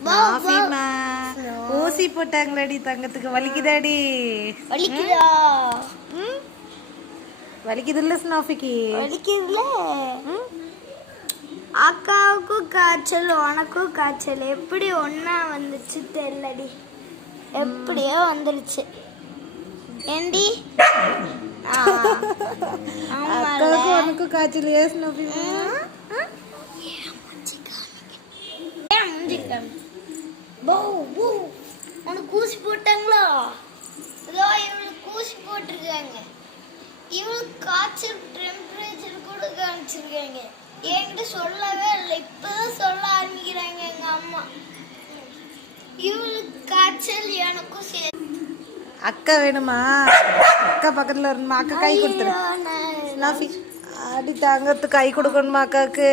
ஸ்னாஃபிமா ஊசி போட்டாங்களாடி தங்கத்துக்கு வலிக்குதாடி வலிக்குதா வலிக்குதுல்ல ஸ்னாஃபிக்கு வலிக்குதுல அக்காவுக்கும் காய்ச்சல் உனக்கும் காய்ச்சல் எப்படி ஒன்னா வந்துச்சு தெரியலடி எப்படியோ வந்துருச்சு ஏண்டி அக்காவுக்கும் உனக்கும் காய்ச்சல் ஏன் ஸ்னாஃபிமா உனக்கு ஊசி போட்டாங்களா இதோ இவளுக்கு ஊசி போட்டிருக்காங்க இவளுக்கு காய்ச்சல் டெம்பரேச்சர் கூட காமிச்சிருக்காங்க என்கிட்ட சொல்லவே இல்லை இப்பதான் சொல்ல ஆரம்பிக்கிறாங்க எங்க அம்மா இவளுக்கு காய்ச்சல் எனக்கும் அக்கா வேணுமா அக்கா பக்கத்துல வரணுமா அக்கா கை கொடுத்துரு ஸ்னாஃபி அடி தாங்கத்து கை கொடுக்கணுமா அக்காவுக்கு